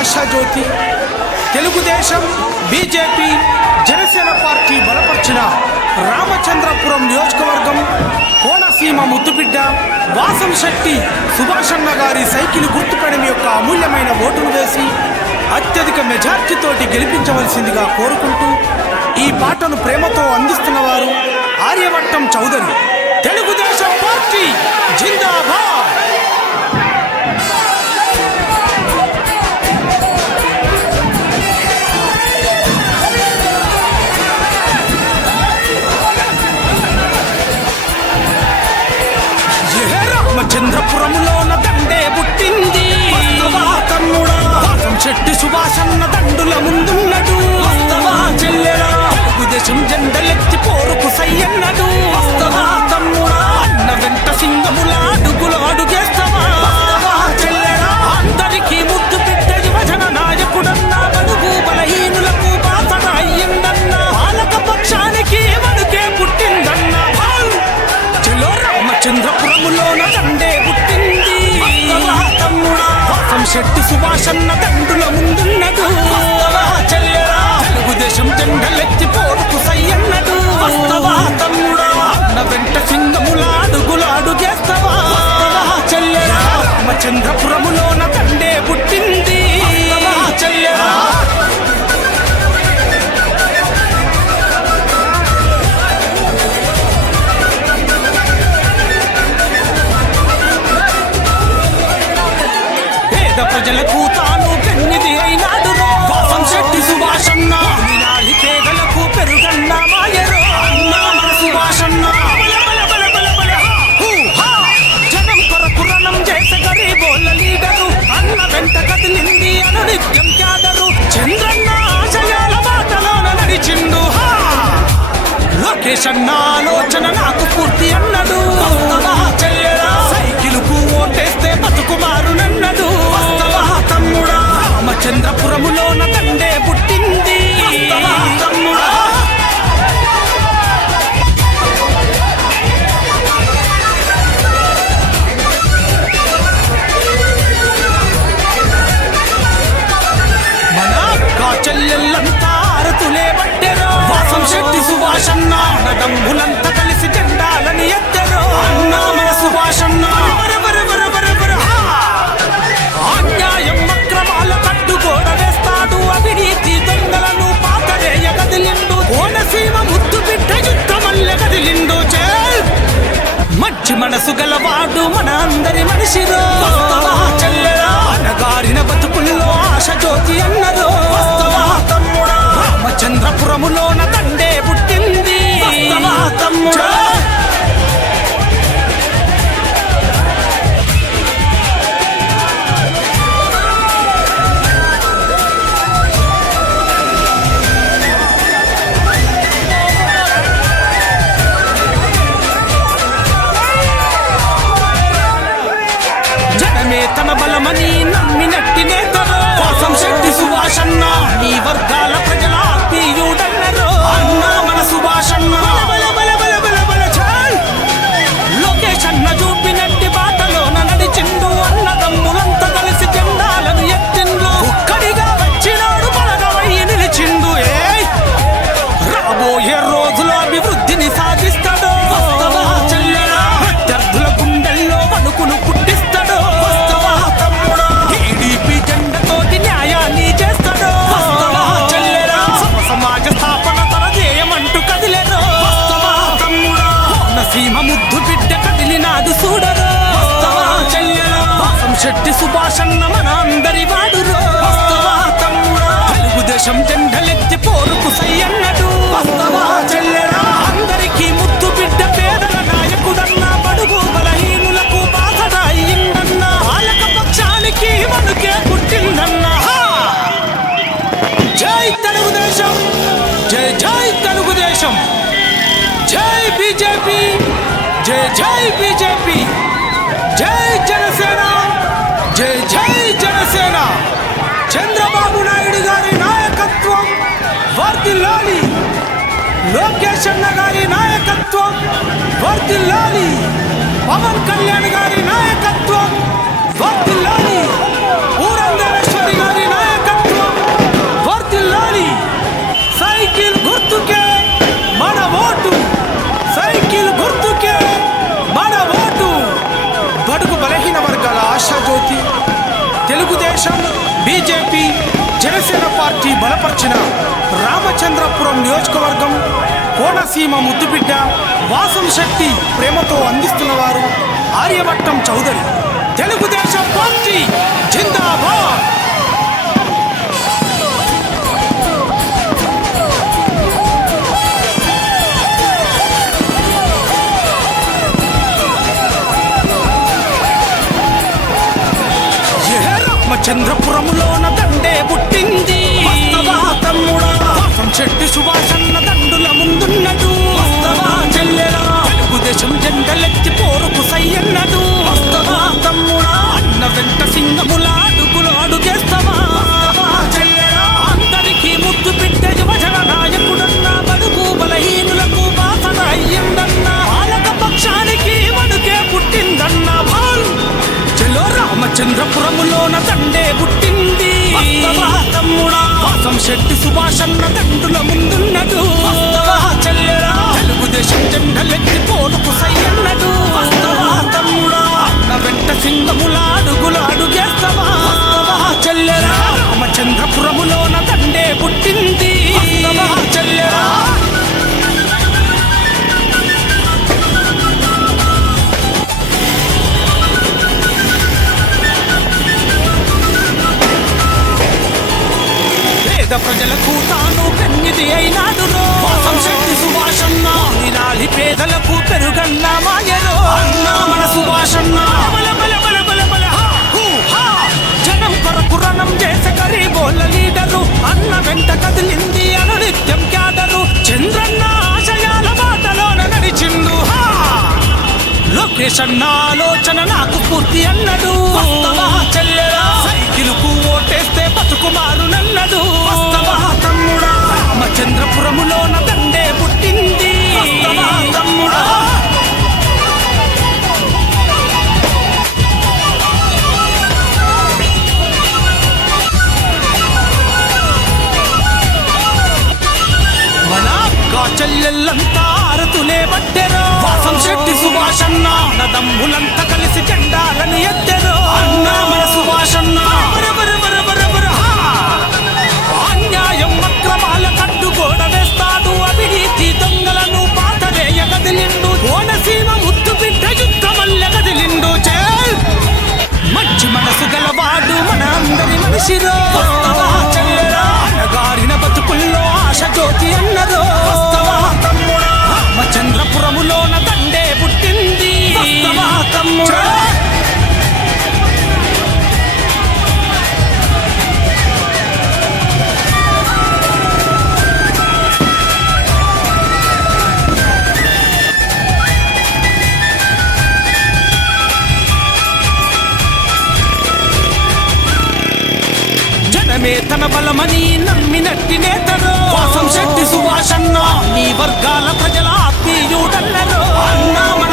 ఆశాజ్యోతి, Telugu Desam, BJP, Janasena party బలపరిచిన రామచంద్రపురం నియోజకవర్గం కోనసీమ ముద్దుబిడ్డ వాసంశెట్టి సుభాషన్న గారి సైకిల్ గుర్తుపడమి యొక్క అమూల్యమైన ఓటును వేసి అత్యధిక మెజార్టీతోటి గెలిపించవలసిందిగా కోరుకుంటూ ఈ పాటను ప్రేమతో అందిస్తున్నవారు ఆర్యవట్టం చౌదరి. తెలుగుదేశం పార్టీ జిందాబాద్. రామచంద్రపురంలోన దండే పుట్టింది తమ్ముడా, వాసంశెట్టి సుభాషన్న దండుల ముందున్నడు. తెలుగుదేశం జెండలెత్తి పోరుకు సయ్యన్నడు. తమ్ముడా, అన్న వెంట సింగముల అడుగులు అడుగేస్తావా చెల్లెడా? అందరికీ ముద్దు బిడ్డ యువజన నాయకుడన్న బడుగు బలహీనులకు బాసట అయ్యిందన్న పాలక పక్షానికి వణుకే పుట్టిందన్న. చెలో రామచంద్రపురములోన దండే పుట్టింది తమ్ముడా, వాసంశెట్టి సుభాషన్న దండుల ముందున్నడు. తెలుగుదేశం జెండలెత్తి పోరుకు సయ్యన్నడు. తమ్ముడా, అన్న వెంట సింగముల అడుగులు అడుగేస్తావా చెల్లెడా? రామచంద్రపురములోన దండే పుట్టింది చెల్లెడా. ప్రజలకు తాను పెన్నిది అయినాడు వాసంశెట్టి సుభాషన్న. పేదలకు పెరుగన్న మాయరో అన్నా మన సుభాషన్న. జనం కొరకు రణం చేసే గరీబోళ్ళ లీడరు అన్న వెంట కదిలింది అనునిత్యం క్యాదరు. చంద్రన్న ఆశయాల బాటలోన నడిచిండు. లోకేష్ అన్న ఆలోచన నాకు పూర్తి అన్నడు. సైకిలుకు ఓటేస్తే బతుకు మారునన్నడు. తమ్ముడా, రామచంద్రపురములోన దండే పుట్టింది తమ్ముడా. మన అక్క చెల్లెళ్ళంతా అరతులే పట్టెరో వాసంశెట్టి సుభాషన్న. నడమ్ములంతా కలిసి జెండాలని ఎత్తెరో అన్నా మన సుభాషన్న. అన్యాయం అక్రమాల కట్టుగోడ వేస్తాడు. అవినీతి దొంగలను పాతరేయ కదిలిండు. కోనసీమ ముద్దు బిడ్డ యుద్ధమల్లె కదిలిండు. మంచి మనసు గలవాడు మన అందరి మనిషిరో అనగారిన బతుకుల్లో ఆశజ్యోతి అన్నదో. తమ్ముడా, రామచంద్రపురములోన దండే పుట్టింది తమ్ముడా. తన బలమని నమ్మినట్టి నేతరు వాసంశెట్టి సుభాషన్న. ఈ వర్గాల ప్రజల ఆత్మీయుడన్నరు అన్నా మన సుభాషన్న. లోకేష్ అన్న చూపినట్టి బాటలోన నడిచిండు. అన్నదమ్ములంతా కలిసి జెండాలను ఎత్తిండు. ఒక్కడిగా వచ్చినాడు బలగవయ్యి నిలిచిండు. రాబోయే రోజులో అభివృద్ధిని సాధిస్తాడు. ప్రత్యర్థుల గుండెల్లో వణుకును పుట్టిస్తాడు. టీడీపీ జెండతోటి న్యాయాన్ని చేస్తాడు. సమాజ స్థాపన తన ధ్యేయమంటూ కదిలేరు. కోనసీమ ముద్దు బిడ్డ కదిలినాడు చూడరు. వాసంశెట్టి సుభాషన్న మన అందరి వాడురు. తెలుగుదేశం జెండలెత్తి పోరుకు సయ్యన్నడు. అందరికీ ముద్దు బిడ్డ పేదల నాయకుడన్న బడుగు బలహీనులకు బాసట అయ్యిందన్న పాలక పక్షానికి మనకే పుట్టిందన్న. జై తెలుగుదేశం, జై జై తెలుగుదేశం, జై బీజేపీ, జై జై బీజేపీ, జై జనసేన, జై జై జనసేన. చంద్రబాబు నాయుడు గారి నాయకత్వం వర్ధిల్లాలి. లోకేష్ అన్న గారి నాయకత్వం వర్ధిల్లాలి. పవన్ కళ్యాణ్ గారి నాయకత్వం వర్ధిల్లాలి. ఊరందేశ్వరి గారి నాయకత్వం పార్టీ బలపరిచిన రామచంద్రపురం నియోజకవర్గం కోనసీమ ముద్దుబిడ్డ వాసం శెట్టి ప్రేమతో అందిస్తున్నవారు ఆర్యవట్టం చౌదరి. తెలుగుదేశం పార్టీ జిందాబాద్. రామచంద్రపురములోన దండే పుట్టింది తమ్ముడా. వాసం శెట్టి సుభాషన్న దండుల ముందున్నడు చెల్లెరా. తెలుగుదేశం జెండలెత్తి పోరుకు సయ్యన్నడు తమ్ముడా. అన్న వెంట సింగముల అడుగులు అడుగేస్తావా చెల్లెరా. అందరికీ ముద్దు బిడ్డ యువజన నాయకుడన్న బడుగు బలహీనులకు బాసన అయ్యిందన్న పాలక పక్షానికి మడుగే పుట్టిందన్న చెల్లో రామచంద్రపురములోన దండే పుట్టింది తమ్ముడా. వాసం శెట్టి సుభాషన్న దండుల ముందున్నడు చెల్లెరా. తెలుగుదేశం జెండలెత్తి పోరుకు సయ్యన్నడు తమ్ముడా. అన్న వెంట సింగముల అడుగులు అడుగేస్తావా చెల్లెరా. రామచంద్రపురములోన దండే పుట్టింది చెల్లెరా. ప్రజలకు తాను పెన్నిది అయినాడు వాసం శెట్టి సుభాషన్న. నిరాలి పేదలకు పెరుగన్న మాయలో అన్నా మన సుభాషన్న. జనం కొరకు రణం చేసే గరీబోళ్ళ లీడరు అన్న వెంట కదిలింది అనునిత్యం క్యాడరు. చంద్రన్న ఆశయాల బాటలోన నడిచిండు లోకేష్ అన్న ఆలోచన నాకు పూర్తి అన్నడు చెల్లెరా. సైకిలుకు ఓటేస్తే బతుకుమారునన్నడు తమ్ముడా. రామచంద్రపురములోన దండే పుట్టింది తమ్ముడా. మన చెల్లెళ్ళంతా ఆరతులే పట్టెరో వాసం శెట్టి సుభాషన్న. నదమ్ములంతా కలిసి జెండాలను ఎత్తెరో అన్నా మన సుభాషన్న. అన్యాయం అక్రమాల కట్టుగోడ వేస్తాడు. అవినీతి దొంగలను పాతరేయ గదిలిండు. కోనసీమ ముద్దు బిడ్డ యుద్ధమల్ల గదిలిండు. మంచి మనసు గలవాడు మన అందరి మనిషిరో అన్నగారిన బతుకుల్లో ఆశ జ్యోతి అన్నరో తమ్ముడా. రామచంద్రపురములోన దండే పుట్టింది తమ్ముడా. జనమే తన బలమని నమ్మినట్టి నేతరు వాసం శెట్టి సుభాషన్న. నీ వర్గాల ప్రజల ఆత్మీయుడన్నరు అన్నా మన